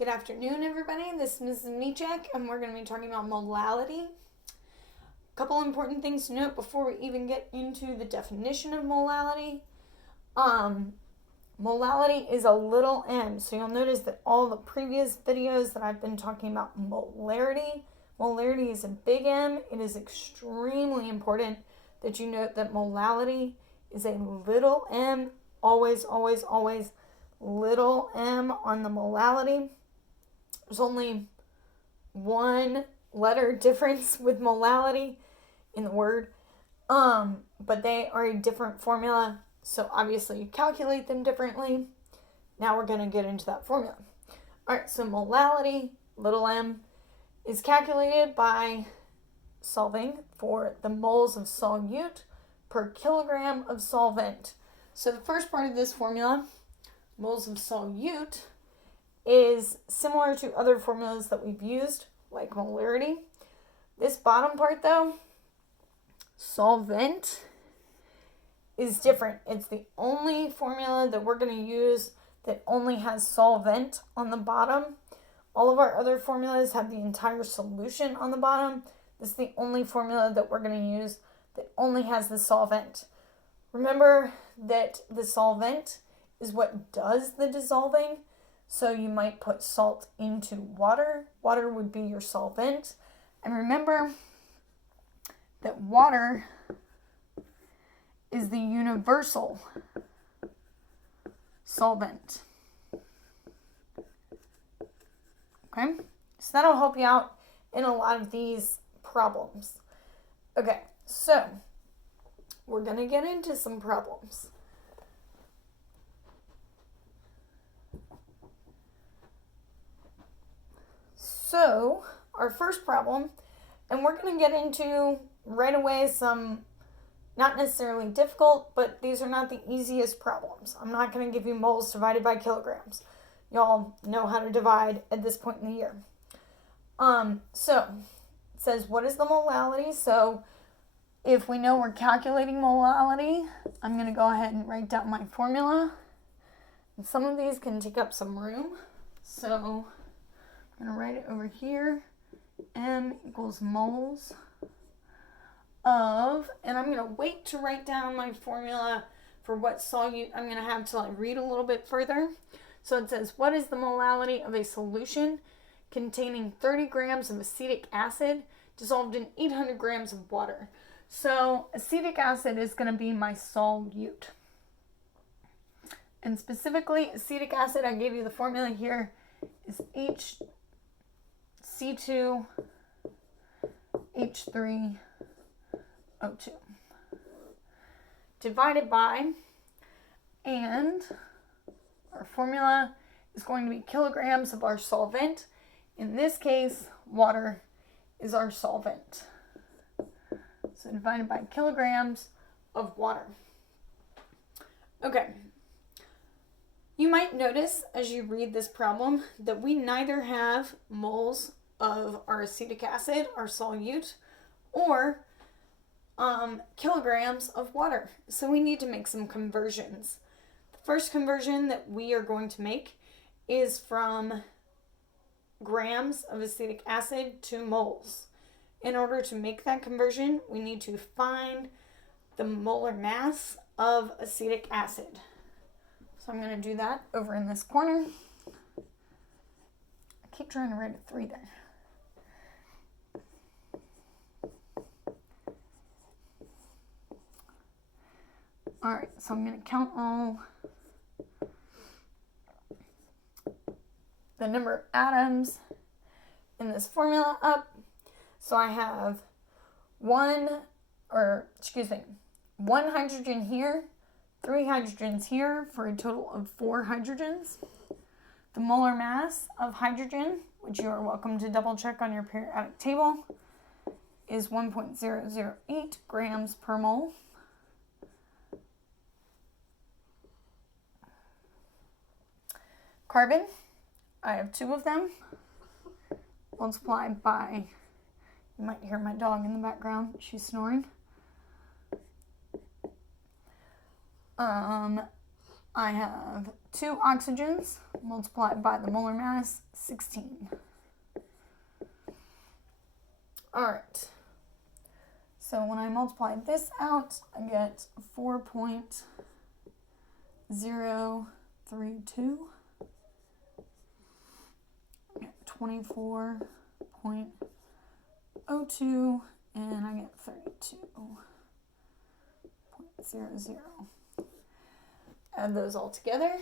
Good afternoon, everybody. This is Mrs. Michek, and we're going to be talking about molality. A couple important things to note before we even get into the definition of molality. Molality is a little m, so you'll notice that all the previous videos that I've been talking about molarity is a big M. It is extremely important that you note that molality is a little m, always little m on the molality. There's only one letter difference with molality in the word, but they are a different formula, so obviously you calculate them differently. Now we're going to get into that formula. Alright, so molality, little m, is calculated by solving for the moles of solute per kilogram of solvent. So the first part of this formula, moles of solute, is similar to other formulas that we've used, like molarity. This bottom part, though, solvent, is different. It's the only formula that we're going to use that only has solvent on the bottom. All of our other formulas have the entire solution on the bottom. This is the only formula that we're going to use that only has the solvent. Remember that the solvent is what does the dissolving. So you might put salt into water. Water would be your solvent. And remember that water is the universal solvent. Okay? So that'll help you out in a lot of these problems. Okay, so we're going to get into some problems. So, our first problem, and we're going to get into right away some not necessarily difficult, but these are not the easiest problems. I'm not going to give you moles divided by kilograms. Y'all know how to divide at this point in the year. So, it says, what is the molality? So, if we know we're calculating molality, I'm going to go ahead and write down my formula. And some of these can take up some room. So, I'm going to write it over here. M equals moles of, and I'm going to wait to write down my formula for what solute I'm going to have till I read a little bit further. So it says, what is the molality of a solution containing 30 grams of acetic acid dissolved in 800 grams of water? So acetic acid is going to be my solute. And specifically, acetic acid, I gave you the formula here, is HC2H3O2 divided by, and our formula is going to be kilograms of our solvent. In this case, water is our solvent. So divided by kilograms of water. Okay. You might notice as you read this problem that we neither have moles of our acetic acid, our solute, or kilograms of water. So we need to make some conversions. The first conversion that we are going to make is from grams of acetic acid to moles. In order to make that conversion, we need to find the molar mass of acetic acid. So I'm going to do that over in this corner. I keep trying to write a 3 there. Alright, so I'm going to count all the number of atoms in this formula up. So I have one hydrogen here, 3 hydrogens here, for a total of 4 hydrogens. The molar mass of hydrogen, which you are welcome to double check on your periodic table, is 1.008 grams per mole. Carbon, I have 2 of them, multiplied by, you might hear my dog in the background, she's snoring. I have 2 oxygens multiplied by the molar mass, 16. All right. So when I multiply this out, I get 4.032. I get 24.02, and I get 32.00. Add those all together.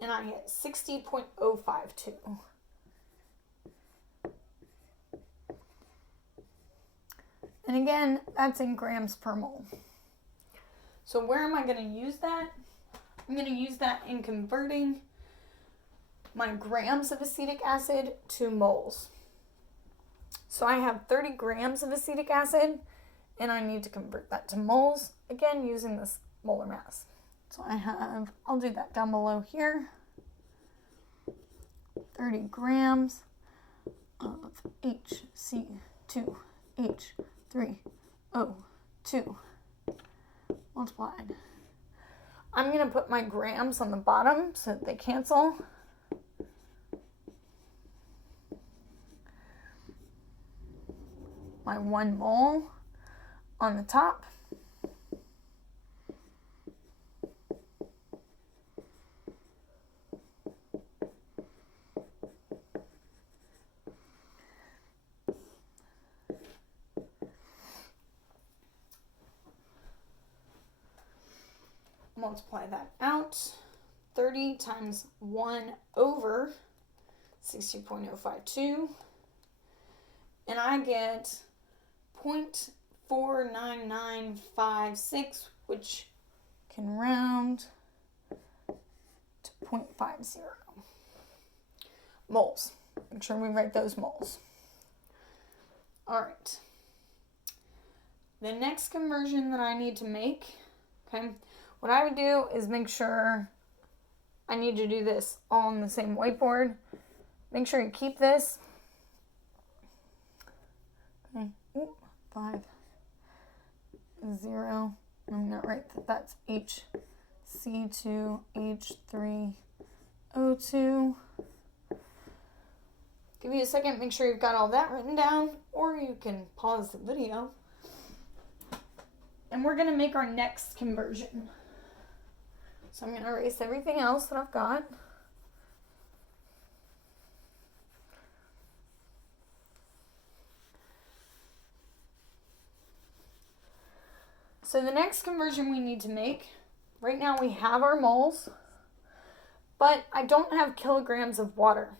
And I get 60.052. And again, that's in grams per mole. So where am I going to use that? I'm going to use that in converting my grams of acetic acid to moles. So I have 30 grams of acetic acid, and I need to convert that to moles, again, using this molar mass. So I'll do that down below here. 30 grams of HC2H3O2 multiplied. I'm going to put my grams on the bottom so that they cancel. My 1 mole on the top. Multiply that out. 30 times 1 over 60.052. And I get 0.49956, which can round to 0.50 moles. Make sure we write those moles. All right. The next conversion that I need to make, okay, what I would do is make sure I need to do this all on the same whiteboard. Make sure you keep this. Okay. 5, 0. I'm going to write that that's HC2H3O2. Give you a second, make sure you've got all that written down, or you can pause the video. And we're going to make our next conversion. So I'm going to erase everything else that I've got. So the next conversion we need to make, right now we have our moles, but I don't have kilograms of water.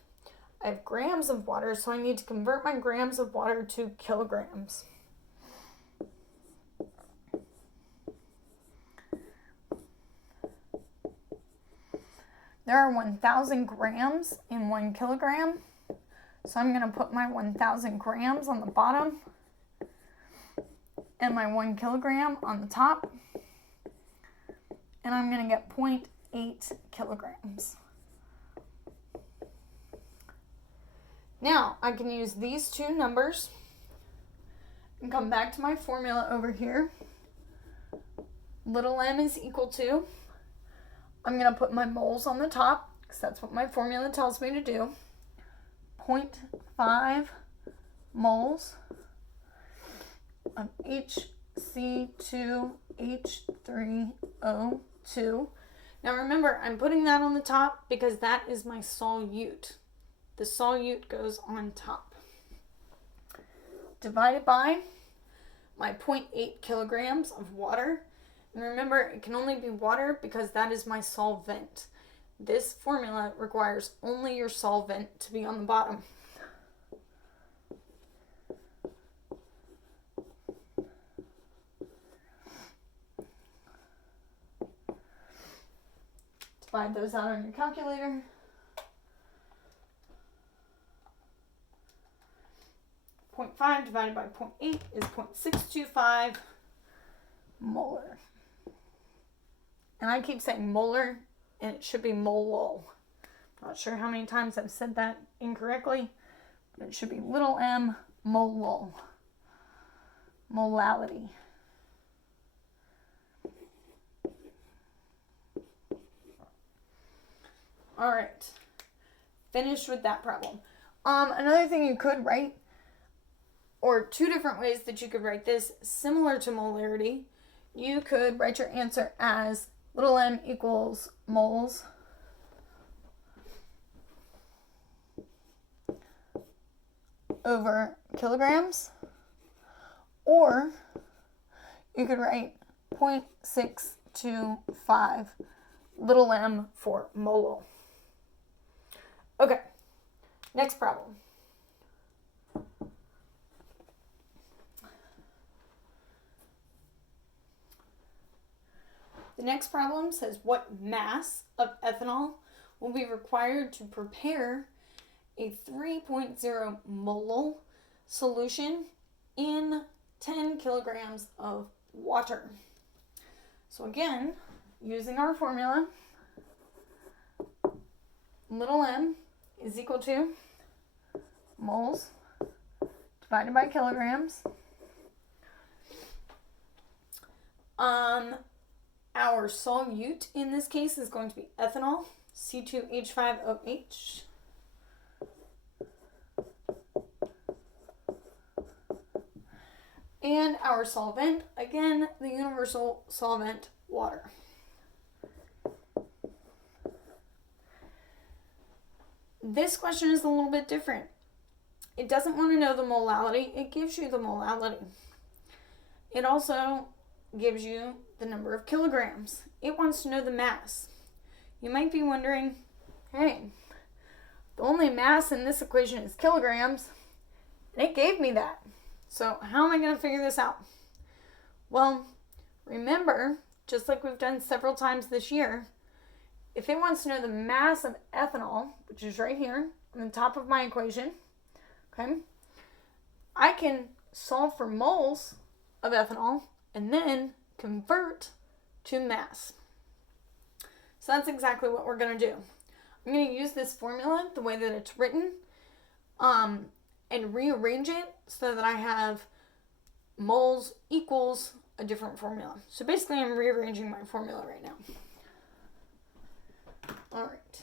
I have grams of water, so I need to convert my grams of water to kilograms. There are 1,000 grams in 1 kilogram, so I'm going to put my 1,000 grams on the bottom and my 1 kilogram on the top, and I'm going to get 0.8 kilograms. Now, I can use these two numbers and come back to my formula over here. Little m is equal to, I'm going to put my moles on the top, because that's what my formula tells me to do, 0.5 moles of HC2H3O2. Now remember, I'm putting that on the top because that is my solute. The solute goes on top. Divided by my 0.8 kilograms of water. And remember, it can only be water because that is my solvent. This formula requires only your solvent to be on the bottom. Divide those out on your calculator. 0.5 divided by 0.8 is 0.625 molar. And I keep saying molar, and it should be molol. Not sure how many times I've said that incorrectly, but it should be little m, molol. Molality. All right. Finished with that problem. Another thing you could write, or two different ways that you could write this, similar to molarity, you could write your answer as little m equals moles over kilograms, or you could write 0.625 little m for molal. Okay, next problem. The next problem says what mass of ethanol will be required to prepare a 3.0 molal solution in 10 kilograms of water. So again, using our formula, little m is equal to moles divided by kilograms. Our solute in this case is going to be ethanol, C2H5OH. And our solvent, again, the universal solvent, water. This question is a little bit different. It doesn't want to know the molality, it gives you the molality. It also gives you the number of kilograms. It wants to know the mass. You might be wondering, hey, the only mass in this equation is kilograms, and it gave me that. So how am I going to figure this out? Well, remember, just like we've done several times this year, if it wants to know the mass of ethanol, which is right here on the top of my equation, okay, I can solve for moles of ethanol and then convert to mass. So that's exactly what we're going to do. I'm going to use this formula the way that it's written and rearrange it so that I have moles equals a different formula. So basically I'm rearranging my formula right now. All right.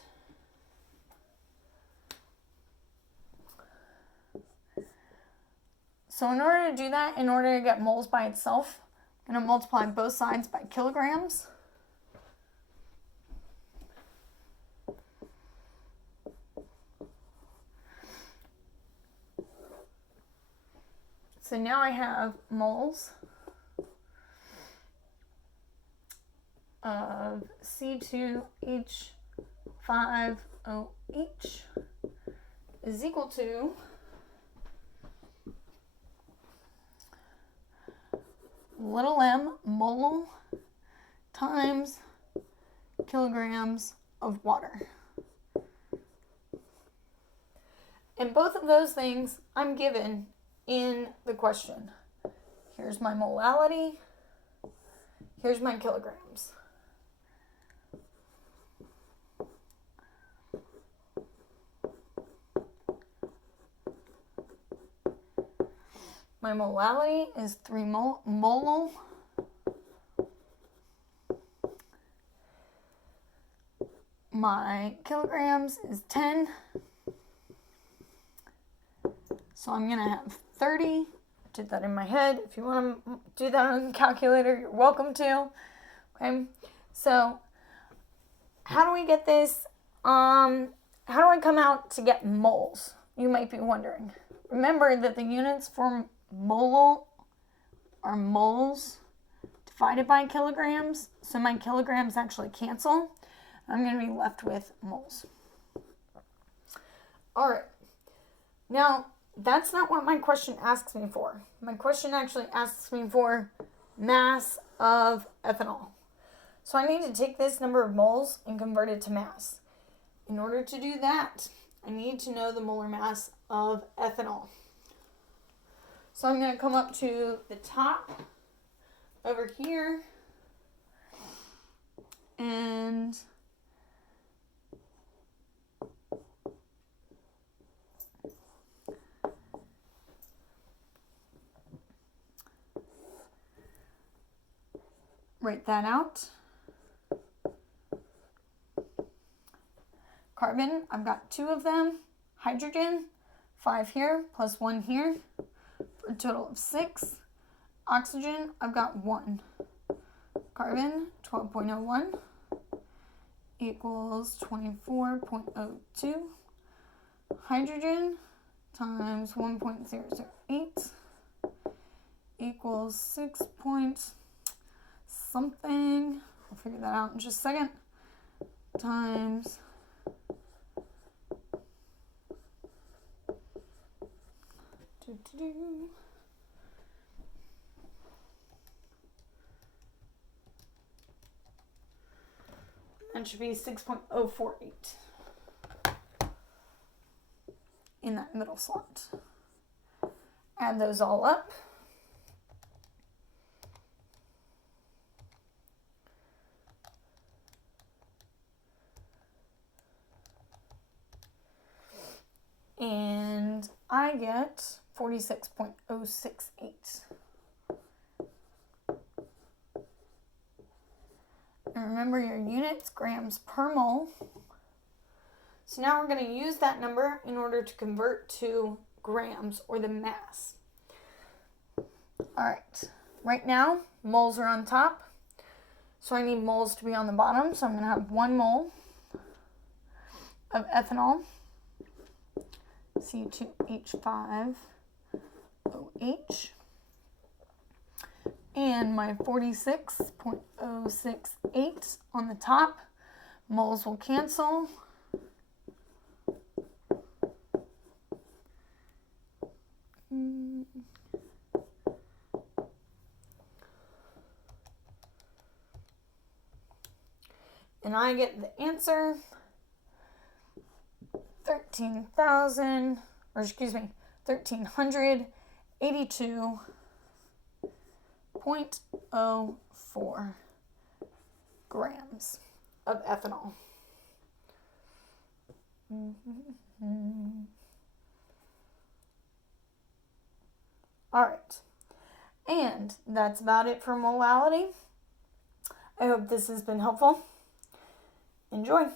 So in order to do that, in order to get moles by itself, I'm going to multiply both sides by kilograms. So now I have moles of C2H5OH is equal to little m molal times kilograms of water. And both of those things I'm given in the question. Here's my molality. Here's my kilograms. My molality is 3 molal. My kilograms is 10. So I'm going to have 30. Did that in my head. If you want to do that on the calculator, you're welcome to. Okay. So how do we get this? How do I come out to get moles? You might be wondering. Remember that the units for molal are moles divided by kilograms. So my kilograms actually cancel. I'm going to be left with moles. All right. Now, that's not what my question asks me for. My question actually asks me for mass of ethanol. So I need to take this number of moles and convert it to mass. In order to do that, I need to know the molar mass of ethanol. So I'm going to come up to the top over here, And write that out. Carbon, I've got 2 of them. Hydrogen, 5 here plus 1 here for a total of 6. Oxygen, I've got 1. Carbon, 12.01 equals 24.02. Hydrogen times 1.008 equals 6 point something. I'll figure that out in just a second. Times that should be 6.048 in that middle slot. Add those all up. And I get 46.068. And remember your units, grams per mole. So now we're going to use that number in order to convert to grams, or the mass. All right now moles are on top, so I need moles to be on the bottom. So I'm going to have 1 mole of ethanol, C2H5OH, and my 46.068 on the top. Moles will cancel. And I get the answer 1,382.04 grams of ethanol. All right. And that's about it for molality. I hope this has been helpful. Enjoy.